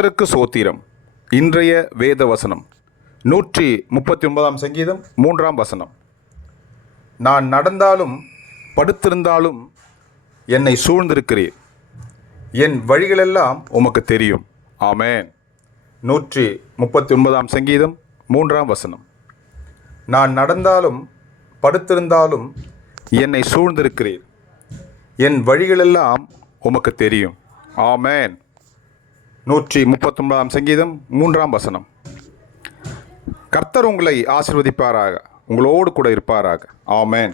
கர்த்தருக்கு சோத்திரம். இன்றைய வேத வசனம் 139 சங்கீதம் 3 நான் நடந்தாலும் படுத்திருந்தாலும் என்னை சூழ்ந்திருக்கிறீர், என் வழிகளெல்லாம் உமக்கு தெரியும். ஆமென். 139 சங்கீதம் 3 நான் நடந்தாலும் படுத்திருந்தாலும் என்னை சூழ்ந்திருக்கிறீர், என் வழிகளெல்லாம் உமக்கு தெரியும். ஆமென். 139 சங்கீதம் 3 கர்த்தர் உங்களை ஆசீர்வதிப்பாராக, உங்களோடு கூட இருப்பாராக. ஆமென்.